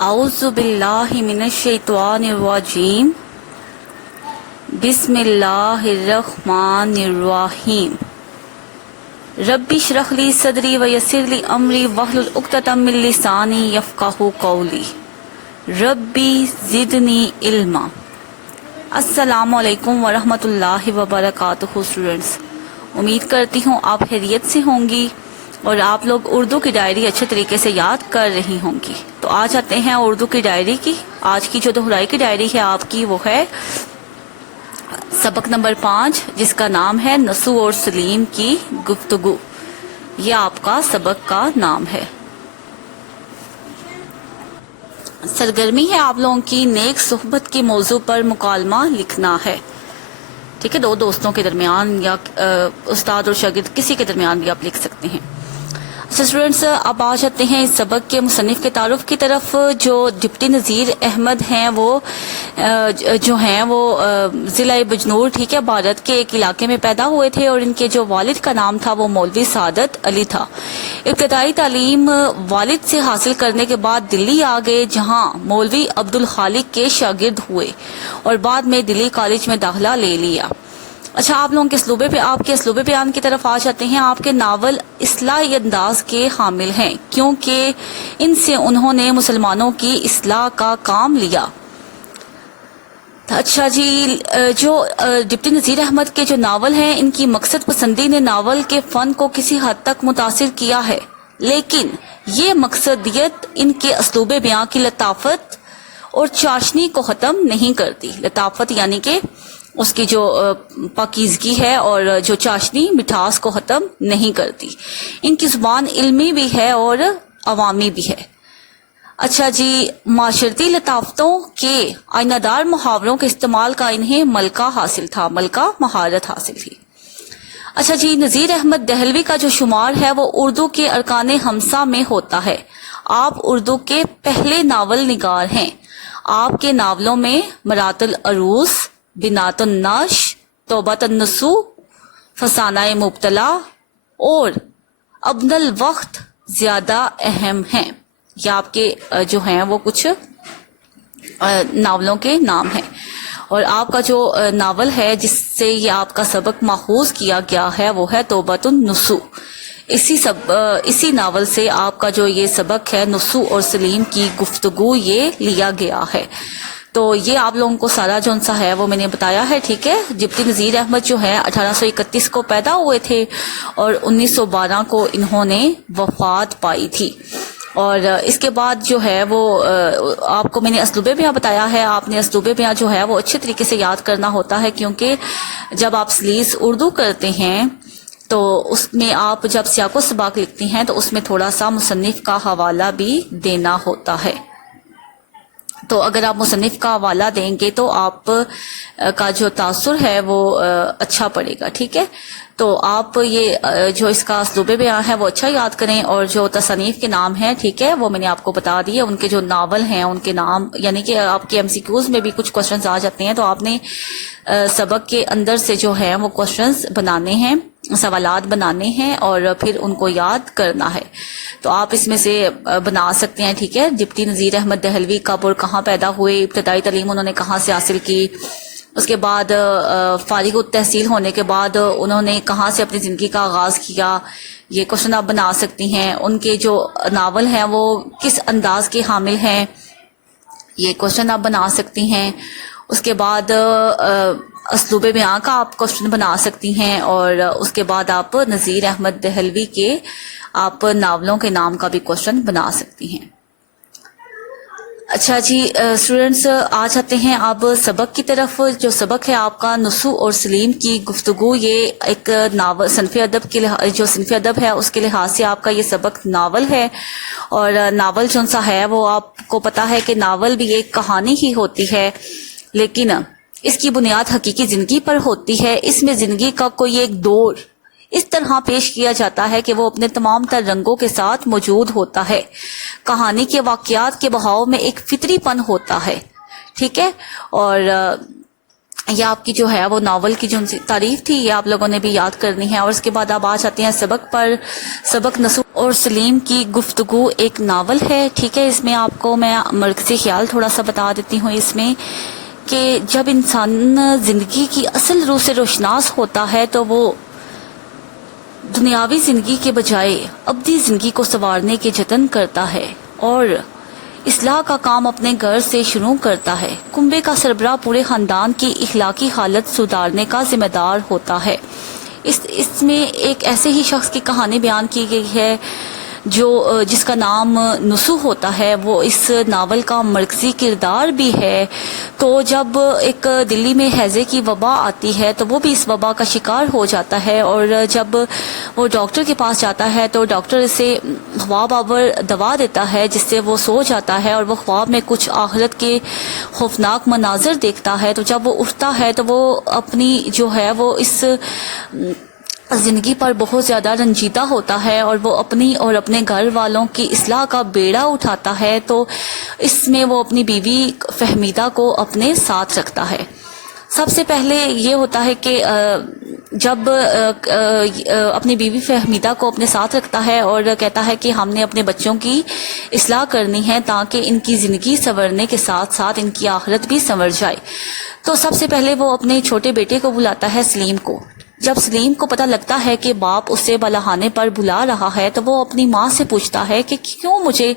اعوذ باللہ من الشیطان الرجیم بسم اللہ الرحمن الرحیم رب اشرح لی صدری ویسر لی امری واحلل عقدۃ من لسانی یفقہوا قولی ربی زدنی علما۔ السلام علیکم ورحمۃ اللہ وبرکاتہ اسٹوڈنٹس، امید کرتی ہوں آپ خیریت سے ہوں گی اور آپ لوگ اردو کی ڈائری اچھے طریقے سے یاد کر رہی ہوں گی۔ تو آج آتے ہیں اردو کی ڈائری کی۔ آج کی جو دہرائی کی ڈائری ہے آپ کی، وہ ہے سبق نمبر 5، جس کا نام ہے نسو اور سلیم کی گفتگو۔ یہ آپ کا سبق کا نام ہے۔ سرگرمی ہے آپ لوگوں کی نیک صحبت کی موضوع پر مکالمہ لکھنا ہے، ٹھیک ہے؟ دو دوستوں کے درمیان یا استاد اور شاگرد کسی کے درمیان بھی آپ لکھ سکتے ہیں۔ اسٹوڈینٹس، اب آ جاتے ہیں اس سبق کے مصنف کے تعارف کی طرف۔ جو ڈپٹی نذیر احمد ہیں وہ ضلع بجنور، ٹھیک ہے، بھارت کے ایک علاقے میں پیدا ہوئے تھے، اور ان کے جو والد کا نام تھا وہ مولوی سعادت علی تھا۔ ابتدائی تعلیم والد سے حاصل کرنے کے بعد دلی آ گئے، جہاں مولوی عبدالخالق کے شاگرد ہوئے اور بعد میں دلی کالج میں داخلہ لے لیا۔ اچھا، آپ لوگوں کے اسلوب بیان کی طرف آ جاتے ہیں۔ آپ کے ناول اصلاحی انداز کے حامل ہیں، کیونکہ ان سے انہوں نے مسلمانوں کی اصلاح کا کام لیا۔ اچھا جی، جو ڈپٹی نذیر احمد کے جو ناول ہیں، ان کی مقصد پسندی نے ناول کے فن کو کسی حد تک متاثر کیا ہے، لیکن یہ مقصدیت ان کے اسلوب بیان کی لطافت اور چاشنی کو ختم نہیں کرتی۔ لطافت یعنی کہ اس کی جو پاکیزگی ہے اور جو چاشنی مٹھاس کو ختم نہیں کرتی۔ ان کی زبان علمی بھی ہے اور عوامی بھی ہے۔ اچھا جی، معاشرتی لطافتوں کے آئینہ دار محاوروں کے استعمال کا انہیں ملکہ مہارت حاصل تھی۔ اچھا جی، نذیر احمد دہلوی کا جو شمار ہے وہ اردو کے ارکان خمسہ میں ہوتا ہے۔ آپ اردو کے پہلے ناول نگار ہیں۔ آپ کے ناولوں میں مرات العروس، بنات النش، توبۃ النسو، فسانہ مبتلا اور ابن الوقت زیادہ اہم ہیں۔ یہ آپ کے جو ہیں وہ کچھ ناولوں کے نام ہیں، اور آپ کا جو ناول ہے جس سے یہ آپ کا سبق ماخوذ کیا گیا ہے وہ ہے توبۃ النسو۔ اسی ناول سے آپ کا جو یہ سبق ہے نسو اور سلیم کی گفتگو یہ لیا گیا ہے۔ تو یہ آپ لوگوں کو سارا جو سا ہے وہ میں نے بتایا ہے، ٹھیک ہے؟ ڈپٹی نذیر احمد جو ہے 1831 کو پیدا ہوئے تھے اور 1912 کو انہوں نے وفات پائی تھی۔ اور اس کے بعد جو ہے وہ آپ کو میں نے اسلوب بیان بتایا ہے۔ آپ نے اسلوب بیان جو ہے وہ اچھے طریقے سے یاد کرنا ہوتا ہے، کیونکہ جب آپ سلیس اردو کرتے ہیں تو اس میں آپ جب سیاق و سباق لکھتے ہیں تو اس میں تھوڑا سا مصنف کا حوالہ بھی دینا ہوتا ہے۔ تو اگر آپ مصنف کا حوالہ دیں گے تو آپ کا جو تاثر ہے وہ اچھا پڑے گا، ٹھیک ہے؟ تو آپ یہ جو اس کا اسلوب بیان ہے وہ اچھا یاد کریں، اور جو تصانیف کے نام ہیں، ٹھیک ہے، وہ میں نے آپ کو بتا دی ہے۔ ان کے جو ناول ہیں ان کے نام، یعنی کہ آپ کے MCQs میں بھی کچھ کوشچنز آ جاتے ہیں، تو آپ نے سبق کے اندر سے جو ہے وہ کوشچنز بنانے ہیں، سوالات بنانے ہیں، اور پھر ان کو یاد کرنا ہے۔ تو آپ اس میں سے بنا سکتے ہیں، ٹھیک ہے؟ ڈپٹی نذیر احمد دہلوی کب اور کہاں پیدا ہوئے، ابتدائی تعلیم انہوں نے کہاں سے حاصل کی، اس کے بعد فارغ التحصیل ہونے کے بعد انہوں نے کہاں سے اپنی زندگی کا آغاز کیا، یہ کوشچن آپ بنا سکتی ہیں۔ ان کے جو ناول ہیں وہ کس انداز کے حامل ہیں، یہ کوشچن آپ بنا سکتی ہیں۔ اس کے بعد اسلوب بیان کا آپ کوشچن بنا سکتی ہیں، اور اس کے بعد آپ نذیر احمد دہلوی کے آپ ناولوں کے نام کا بھی کوشچن بنا سکتی ہیں۔ اچھا جی اسٹوڈینٹس، آ جاتے ہیں اب سبق کی طرف۔ جو سبق ہے آپ کا نسو اور سلیم کی گفتگو، یہ ایک ناول صنف ادب کے جو صنف ادب ہے اس کے لحاظ سے آپ کا یہ سبق ناول ہے، اور ناول جو سا ہے وہ آپ کو پتا ہے کہ ناول بھی ایک کہانی ہی ہوتی ہے، لیکن اس کی بنیاد حقیقی زندگی پر ہوتی ہے۔ اس میں زندگی کا کوئی ایک دور اس طرح پیش کیا جاتا ہے کہ وہ اپنے تمام تر رنگوں کے ساتھ موجود ہوتا ہے۔ کہانی کے واقعات کے بہاؤ میں ایک فطری پن ہوتا ہے، ٹھیک ہے؟ اور یہ آپ کی جو ہے وہ ناول کی جو تعریف تھی یہ آپ لوگوں نے بھی یاد کرنی ہے. اور اس کے بعد آپ آ جاتے ہیں سبق پر. سبق نسو اور سلیم کی گفتگو ایک ناول ہے. ٹھیک ہے, اس میں آپ کو میں مرکزی خیال تھوڑا سا بتا دیتی ہوں اس میں کہ جب انسان زندگی کی اصل روح سے روشناس ہوتا ہے تو وہ دنیاوی زندگی کے بجائے ابدی زندگی کو سنوارنے کے جتن کرتا ہے اور اصلاح کا کام اپنے گھر سے شروع کرتا ہے. کنبے کا سربراہ پورے خاندان کی اخلاقی حالت سدھارنے کا ذمہ دار ہوتا ہے. اس میں ایک ایسے ہی شخص کی کہانی بیان کی گئی ہے جس کا نام نسو ہوتا ہے. وہ اس ناول کا مرکزی کردار بھی ہے. تو جب ایک دلی میں ہیضے کی وبا آتی ہے تو وہ بھی اس وبا کا شکار ہو جاتا ہے, اور جب وہ ڈاکٹر کے پاس جاتا ہے تو ڈاکٹر اسے خواب آور دوا دیتا ہے جس سے وہ سو جاتا ہے, اور وہ خواب میں کچھ آخرت کے خوفناک مناظر دیکھتا ہے. تو جب وہ اٹھتا ہے تو وہ اپنی جو ہے وہ اس زندگی پر بہت زیادہ رنجیدہ ہوتا ہے, اور وہ اپنی اور اپنے گھر والوں کی اصلاح کا بیڑا اٹھاتا ہے. تو اس میں وہ اپنی بیوی فہمیدہ کو اپنے ساتھ رکھتا ہے. سب سے پہلے یہ ہوتا ہے کہ جب اپنی بیوی فہمیدہ کو اپنے ساتھ رکھتا ہے اور کہتا ہے کہ ہم نے اپنے بچوں کی اصلاح کرنی ہے تاکہ ان کی زندگی سنورنے کے ساتھ ساتھ ان کی آخرت بھی سنور جائے. تو سب سے پہلے وہ اپنے چھوٹے بیٹے کو بلاتا ہے, سلیم کو. جب سلیم کو پتہ لگتا ہے کہ باپ اسے بلاہانے پر بلا رہا ہے تو وہ اپنی ماں سے پوچھتا ہے کہ کیوں مجھے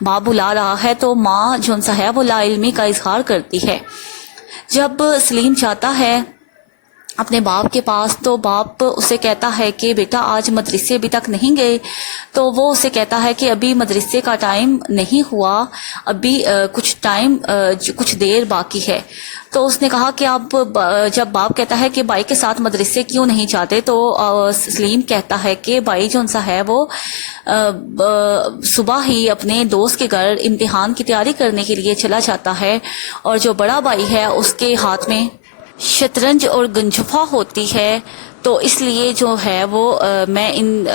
باپ بلا رہا ہے. تو ماں جو ہے وہ لا علمی کا اظہار کرتی ہے. جب سلیم جاتا ہے اپنے باپ کے پاس تو باپ اسے کہتا ہے کہ بیٹا آج مدرسے ابھی تک نہیں گئے. تو وہ اسے کہتا ہے کہ ابھی مدرسے کا ٹائم نہیں ہوا, ابھی کچھ دیر باقی ہے. تو اس نے کہا کہ آپ, جب باپ کہتا ہے کہ بھائی کے ساتھ مدرسے کیوں نہیں جاتے, تو سلیم کہتا ہے کہ بھائی جو سا ہے وہ صبح ہی اپنے دوست کے گھر امتحان کی تیاری کرنے کے لیے چلا جاتا ہے, اور جو بڑا بھائی ہے اس کے ہاتھ میں شطرنج اور گنجفہ ہوتی ہے, تو اس لیے جو ہے وہ میں ان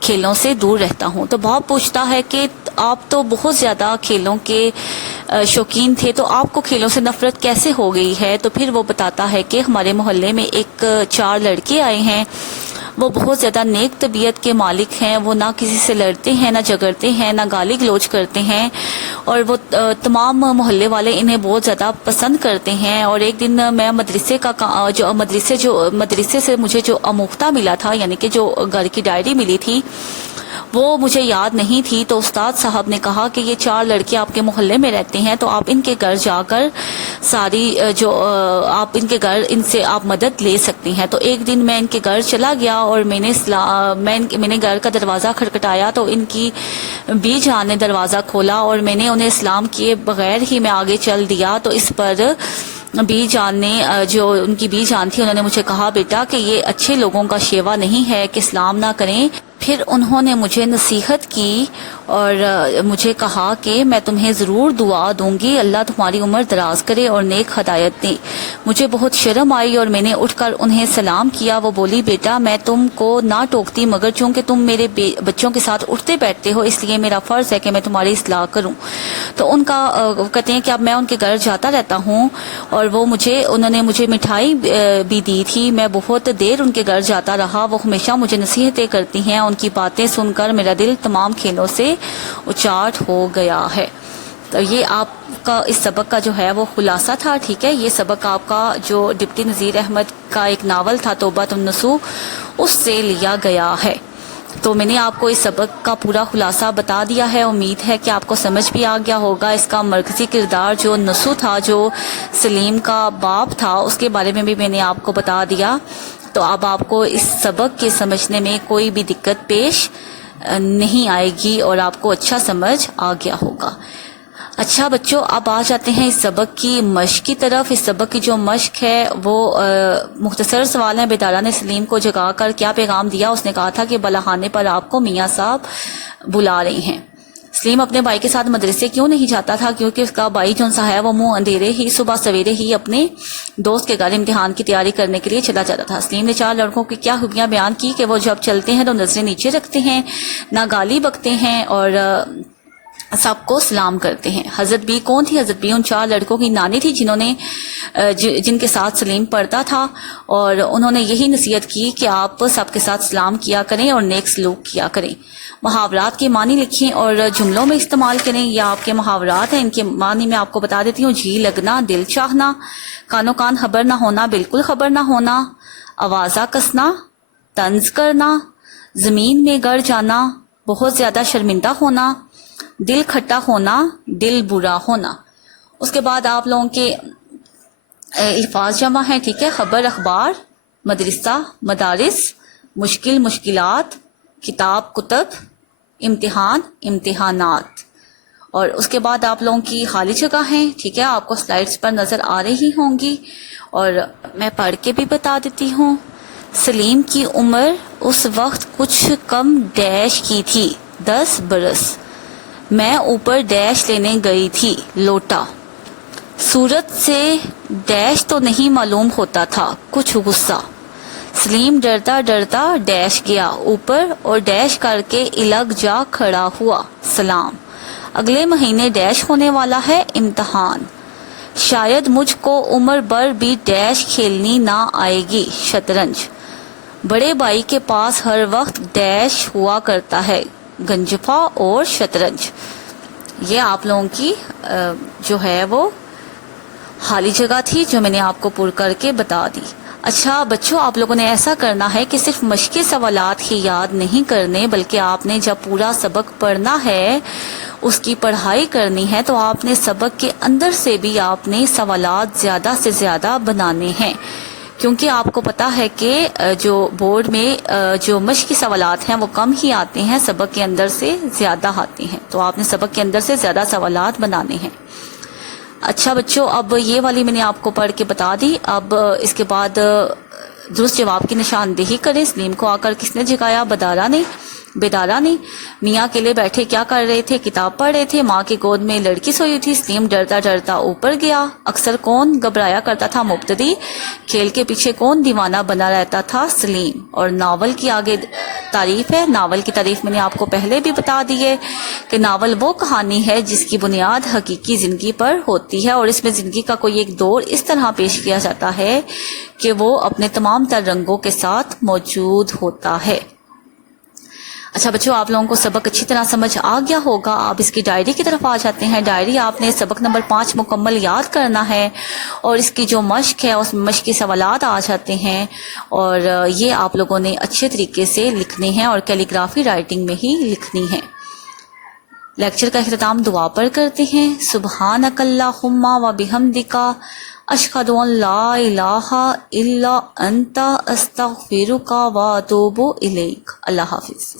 کھیلوں سے دور رہتا ہوں. تو باپ پوچھتا ہے کہ آپ تو بہت زیادہ کھیلوں کے شوقین تھے, تو آپ کو کھیلوں سے نفرت کیسے ہو گئی ہے. تو پھر وہ بتاتا ہے کہ ہمارے محلے میں 4 لڑکے آئے ہیں, وہ بہت زیادہ نیک طبیعت کے مالک ہیں, وہ نہ کسی سے لڑتے ہیں نہ جھگڑتے ہیں نہ گالی گلوچ کرتے ہیں, اور وہ تمام محلے والے انہیں بہت زیادہ پسند کرتے ہیں. اور ایک دن میں مدرسے سے مجھے جو اموختہ ملا تھا, یعنی کہ جو گھر کی ڈائری ملی تھی, وہ مجھے یاد نہیں تھی. تو استاد صاحب نے کہا کہ یہ 4 لڑکے آپ کے محلے میں رہتے ہیں, تو آپ ان کے گھر جا کر آپ ان کے گھر ان سے آپ مدد لے سکتی ہیں. تو ایک دن میں ان کے گھر چلا گیا اور میں نے گھر کا دروازہ کھٹکھٹایا, تو ان کی بی جان نے دروازہ کھولا اور میں نے انہیں اسلام کیے بغیر ہی میں آگے چل دیا. تو اس پر بی جان نے, جو ان کی بی جان تھی, انہوں نے مجھے کہا بیٹا کہ یہ اچھے لوگوں کا شیوا نہیں ہے کہ اسلام نہ کریں. پھر انہوں نے مجھے نصیحت کی اور مجھے کہا کہ میں تمہیں ضرور دعا دوں گی, اللہ تمہاری عمر دراز کرے اور نیک ہدایت دے. مجھے بہت شرم آئی اور میں نے اٹھ کر انہیں سلام کیا. وہ بولی بیٹا میں تم کو نہ ٹوکتی, مگر چونکہ تم میرے بچوں کے ساتھ اٹھتے بیٹھتے ہو اس لیے میرا فرض ہے کہ میں تمہاری اصلاح کروں. تو ان کا کہتے ہیں کہ اب میں ان کے گھر جاتا رہتا ہوں, اور انہوں نے مجھے مٹھائی بھی دی تھی. میں بہت دیر ان کے گھر جاتا رہا. وہ ہمیشہ مجھے نصیحتیں کرتی ہیں. ان کی باتیں سن کر میرا دل تمام کھیلوں سے اچاٹ ہو گیا ہے. تو یہ آپ کا اس سبق کا جو ہے وہ خلاصہ تھا. ٹھیک ہے, یہ سبق آپ کا جو ڈپٹی نذیر احمد کا ایک ناول تھا توبۃ النسو, اس سے لیا گیا ہے. تو میں نے آپ کو اس سبق کا پورا خلاصہ بتا دیا ہے. امید ہے کہ آپ کو سمجھ بھی آ گیا ہوگا. اس کا مرکزی کردار جو نسو تھا, جو سلیم کا باپ تھا, اس کے بارے میں بھی میں نے آپ کو بتا دیا. تو اب آپ کو اس سبق کے سمجھنے میں کوئی بھی دقت پیش نہیں آئے گی اور آپ کو اچھا سمجھ آ گیا ہوگا. اچھا بچوں, اب آ جاتے ہیں اس سبق کی مشق کی طرف. اس سبق کی جو مشق ہے وہ مختصر سوال ہے. بیدارہ نے سلیم کو جگا کر کیا پیغام دیا؟ اس نے کہا تھا کہ بلاہانے پر آپ کو میاں صاحب بلا رہے ہیں. سلیم اپنے بھائی کے ساتھ مدرسے کیوں نہیں جاتا تھا؟ کیونکہ اس کا بھائی جو سا ہے وہ منہ اندھیرے ہی صبح سویرے ہی اپنے دوست کے گھر امتحان کی تیاری کرنے کے لیے چلا جاتا تھا. سلیم نے 4 لڑکوں کی کیا خوبیاں بیان کی کہ وہ جب چلتے ہیں تو نظریں نیچے رکھتے ہیں, نہ گالی بکتے ہیں, اور سب کو سلام کرتے ہیں. حضرت بی کون تھی؟ حضرت بی ان 4 لڑکوں کی نانی تھی جن کے ساتھ سلیم پڑھتا تھا، اور انہوں نے یہی نصیحت کی کہ آپ سب کے ساتھ سلام کیا کریں اور نیک سلوک کیا کریں. محاورات کے معنی لکھیں اور جملوں میں استعمال کریں. یہ آپ کے محاورات ہیں، ان کے معنی میں آپ کو بتا دیتی ہوں. جی لگنا، دل چاہنا، کانوں کان خبر نہ ہونا، بالکل خبر نہ ہونا، آوازہ کسنا، طنز کرنا، زمین میں گڑ جانا، بہت زیادہ شرمندہ ہونا، دل کھٹا ہونا، دل برا ہونا. اس کے بعد آپ لوگوں کے الفاظ جمع ہیں، ٹھیک ہے. خبر اخبار، مدرسہ مدارس، مشکل مشکلات، کتاب کتب، امتحان امتحانات. اور اس کے بعد آپ لوگوں کی خالی جگہ ہیں، ٹھیک ہے، آپ کو سلائڈز پر نظر آ رہی ہوں گی اور میں پڑھ کے بھی بتا دیتی ہوں. سلیم کی عمر اس وقت کچھ کم ڈیش کی تھی، 10 برس. میں اوپر ڈیش لینے گئی تھی، لوٹا. صورت سے ڈیش تو نہیں معلوم ہوتا تھا، کچھ غصہ. سلیم ڈرتا ڈرتا ڈیش گیا اوپر اور ڈیش کر کے الگ جا کھڑا ہوا، سلام. اگلے مہینے ڈیش ہونے والا ہے، امتحان. شاید مجھ کو عمر بھر بھی ڈیش کھیلنی نہ آئے گی، شطرنج. بڑے بھائی کے پاس ہر وقت ڈیش ہوا کرتا ہے، گنجفہ اور شطرنج. یہ آپ لوگوں کی جو ہے وہ خالی جگہ تھی جو میں نے آپ کو پر کر کے بتا دی. اچھا بچوں، آپ لوگوں نے ایسا کرنا ہے کہ صرف مشقی سوالات ہی یاد نہیں کرنے، بلکہ آپ نے جب پورا سبق پڑھنا ہے، اس کی پڑھائی کرنی ہے، تو آپ نے سبق کے اندر سے بھی آپ نے سوالات زیادہ سے زیادہ بنانے ہیں. کیونکہ آپ کو پتا ہے کہ جو بورڈ میں جو مشقی سوالات ہیں وہ کم ہی آتے ہیں، سبق کے اندر سے زیادہ آتے ہیں، تو آپ نے سبق کے اندر سے زیادہ سوالات بنانے ہیں. اچھا بچوں، اب یہ والی میں نے آپ کو پڑھ کے بتا دی. اب اس کے بعد درست جواب کی نشاندہی کریں. سلیم کو آ کر کس نے جگایا؟ بیدارہ نے. میاں اکیلے بیٹھے کیا کر رہے تھے؟ کتاب پڑھ رہے تھے. ماں کی گود میں لڑکی سوئی تھی. سلیم ڈرتا ڈرتا اوپر گیا. اکثر کون گھبرایا کرتا تھا؟ مبتدی. کھیل کے پیچھے کون دیوانہ بنا رہتا تھا؟ سلیم. اور ناول کی آگے تعریف ہے. ناول کی تعریف میں نے آپ کو پہلے بھی بتا دی ہے کہ ناول وہ کہانی ہے جس کی بنیاد حقیقی زندگی پر ہوتی ہے، اور اس میں زندگی کا کوئی ایک دور اس طرح پیش کیا جاتا ہے کہ وہ اپنے تمام تر رنگوں کے ساتھ موجود ہوتا ہے. اچھا بچوں، آپ لوگوں کو سبق اچھی طرح سمجھ آ گیا ہوگا. آپ اس کی ڈائری کی طرف آ جاتے ہیں. ڈائری آپ نے سبق نمبر 5 مکمل یاد کرنا ہے، اور اس کی جو مشق ہے اس میں مشق کے سوالات آ جاتے ہیں، اور یہ آپ لوگوں نے اچھے طریقے سے لکھنے ہیں اور کیلیگرافی رائٹنگ میں ہی لکھنی ہے. لیکچر کا اختتام دعا پر کرتے ہیں. سبحانک اللہم و بحمدک، اشہد ان لا الہ الا انت، استغفرک و اتوب الیک. اللہ حافظ.